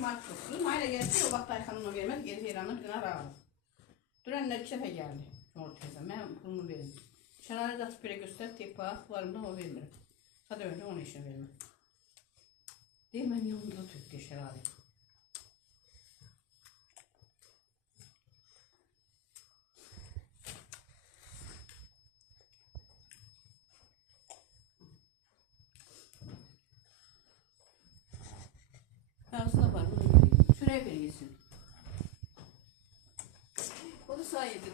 Mart tuttu. Mayla geldi, o vaxt Ayxanıma vermədi, geri Heyranla bir dənə aradı. Dürənlər 2 dəfə gəldi. Yol teyzəm, mən pulumu verim. Şəlalə də açıb belə göstər, deyib, bax, varımdan o vermirəm. Sada öncə onu işə verməm. Deyir, mən yanımda tut, deyir Şəlalə. Ağzına var, bunu vereyim. Süreye ver yesin. O da sağ yedim.